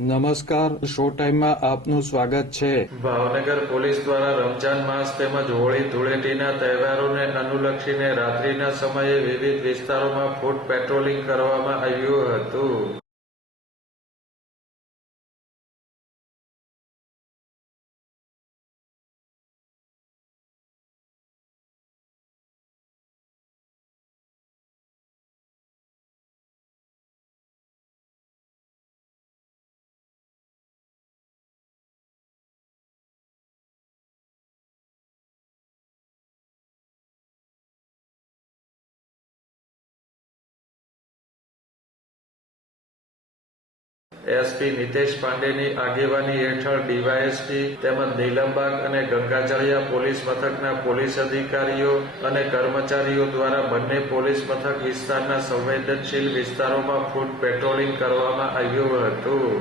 નમસ્કાર, શો ટાઈમમાં આપનું સ્વાગત છે. ભાવનગર પોલીસ દ્વારા રમજાન માસ તેમજ હોળી ધૂળેટીના તહેવારોને અનુલક્ષીને રાત્રિના સમયે વિવિધ વિસ્તારોમાં ફૂટ પેટ્રોલિંગ કરવામાં આવ્યું હતું. એસપી નિતેશ પાંડેની આગેવાની હેઠળ ડીવાયએસપી તેમજ નીલમબાગ અને ગંગાજળિયા પોલીસ મથકના પોલીસ અધિકારીઓ અને કર્મચારીઓ દ્વારા બંને પોલીસ મથક વિસ્તારના સંવેદનશીલ વિસ્તારોમાં ફૂટ પેટ્રોલિંગ કરવામાં આવ્યું હતું.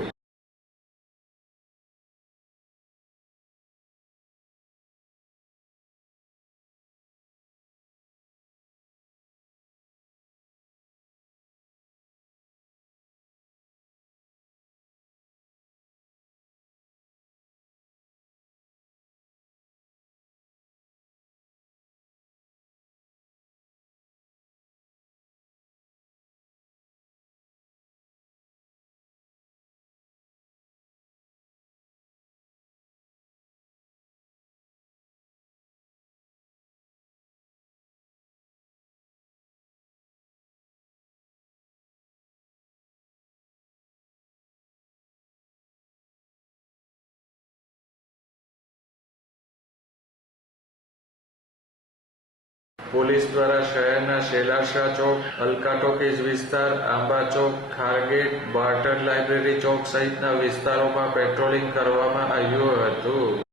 પોલીસ દ્વારા શહેરના શેલાશા ચોક, અલકા ટોકીઝ વિસ્તાર, આંબા ચોક, ખારગેટ, બાર્ટન લાઇબ્રેરી ચોક સહિતના વિસ્તારોમાં પેટ્રોલિંગ કરવામાં આવ્યું હતું.